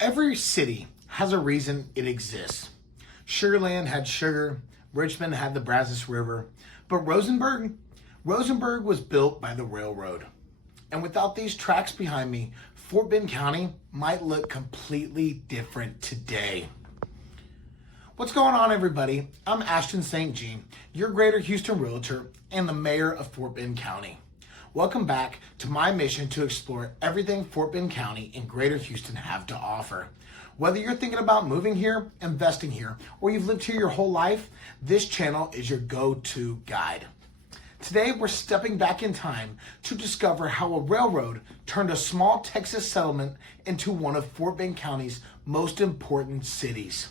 Every city has a reason it exists. Sugarland had sugar, Richmond had the Brazos River, but Rosenberg was built by the railroad. And without these tracks behind me, Fort Bend County might look completely different today. What's going on, everybody? I'm Ashton St. Jean, your Greater Houston Realtor and the Mayor of Fort Bend County. Welcome back to my mission to explore everything Fort Bend County and Greater Houston have to offer. Whether you're thinking about moving here, investing here, or you've lived here your whole life, this channel is your go-to guide. Today, we're stepping back in time to discover how a railroad turned a small Texas settlement into one of Fort Bend County's most important cities.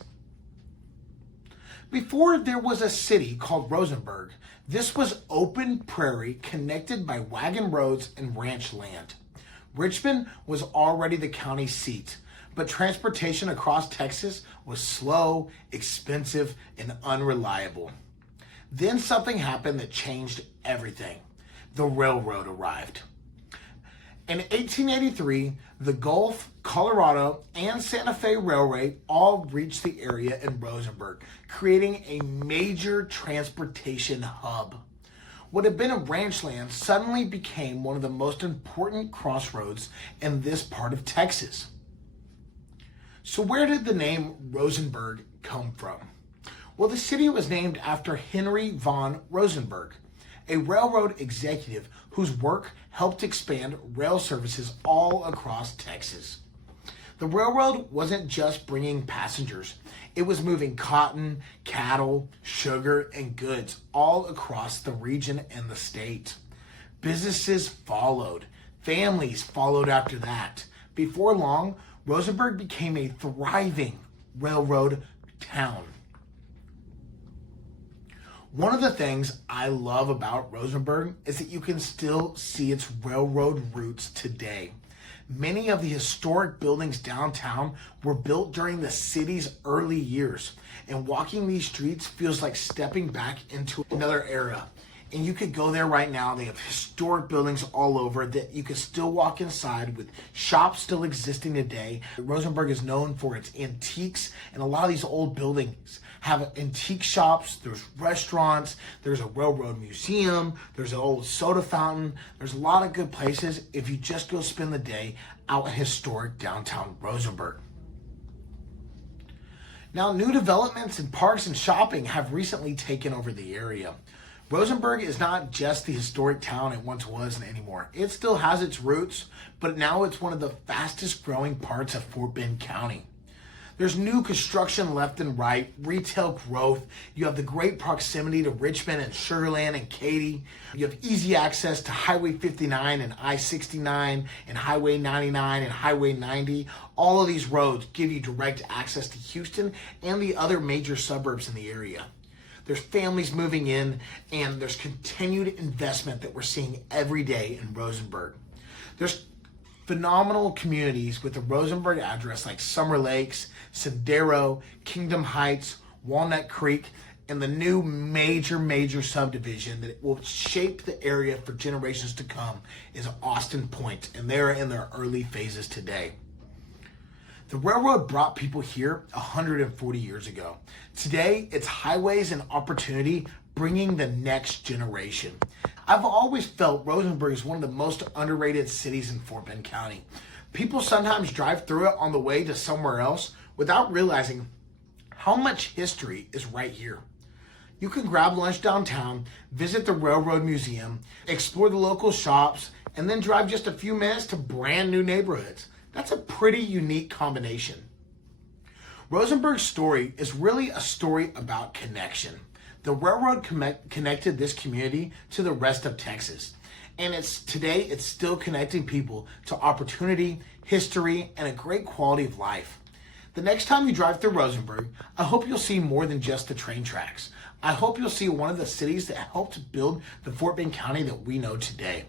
Before there was a city called Rosenberg, this was open prairie connected by wagon roads and ranch land. Richmond was already the county seat, but transportation across Texas was slow, expensive, and unreliable. Then something happened that changed everything. The railroad arrived. In 1883, the Gulf, Colorado, and Santa Fe Railway all reached the area in Rosenberg, creating a major transportation hub. What had been a ranch land suddenly became one of the most important crossroads in this part of Texas. So where did the name Rosenberg come from? Well, the city was named after Henry von Rosenberg, a railroad executive whose work helped expand rail services all across Texas. The railroad wasn't just bringing passengers, it was moving cotton, cattle, sugar, and goods all across the region and the state. Businesses followed, families followed after that. Before long, Rosenberg became a thriving railroad town. One of the things I love about Rosenberg is that you can still see its railroad roots today. Many of the historic buildings downtown were built during the city's early years, and walking these streets feels like stepping back into another era. And you could go there right now. They have historic buildings all over that you can still walk inside with shops still existing today. Rosenberg is known for its antiques, and a lot of these old buildings have antique shops, there's restaurants, there's a railroad museum, there's an old soda fountain. There's a lot of good places if you just go spend the day out in historic downtown Rosenberg. Now, new developments in parks and shopping have recently taken over the area. Rosenberg is not just the historic town it once was anymore. It still has its roots, but now it's one of the fastest growing parts of Fort Bend County. There's new construction left and right, retail growth. You have the great proximity to Richmond and Sugarland and Katy. You have easy access to Highway 59 and I-69 and Highway 99 and Highway 90. All of these roads give you direct access to Houston and the other major suburbs in the area. There's families moving in, and there's continued investment that we're seeing every day in Rosenberg. There's phenomenal communities with the Rosenberg address like Summer Lakes, Sendero, Kingdom Heights, Walnut Creek, and the new major subdivision that will shape the area for generations to come is Austin Point, and they're in their early phases today. The railroad brought people here 140 years ago. Today, it's highways and opportunity bringing the next generation. I've always felt Rosenberg is one of the most underrated cities in Fort Bend County. People sometimes drive through it on the way to somewhere else without realizing how much history is right here. You can grab lunch downtown, visit the Railroad Museum, explore the local shops, and then drive just a few minutes to brand new neighborhoods. That's a pretty unique combination. Rosenberg's story is really a story about connection. The railroad connected this community to the rest of Texas. And today it's still connecting people to opportunity, history, and a great quality of life. The next time you drive through Rosenberg, I hope you'll see more than just the train tracks. I hope you'll see one of the cities that helped build the Fort Bend County that we know today.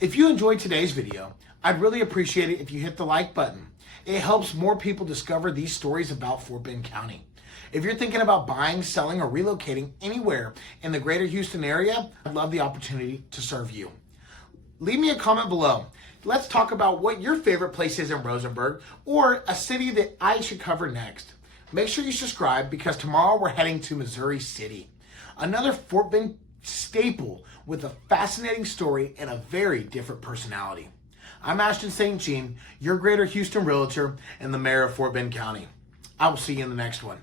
If you enjoyed today's video, I'd really appreciate it if you hit the like button. It helps more people discover these stories about Fort Bend County. If you're thinking about buying, selling, or relocating anywhere in the greater Houston area, I'd love the opportunity to serve you. Leave me a comment below. let's talk about what your favorite place is in Rosenberg or a city that I should cover next. Make sure you subscribe because tomorrow we're heading to Missouri City, another Fort Bend staple with a fascinating story and a very different personality. I'm Ashton St. Jean, your Greater Houston Realtor and the Mayor of Fort Bend County. I will see you in the next one.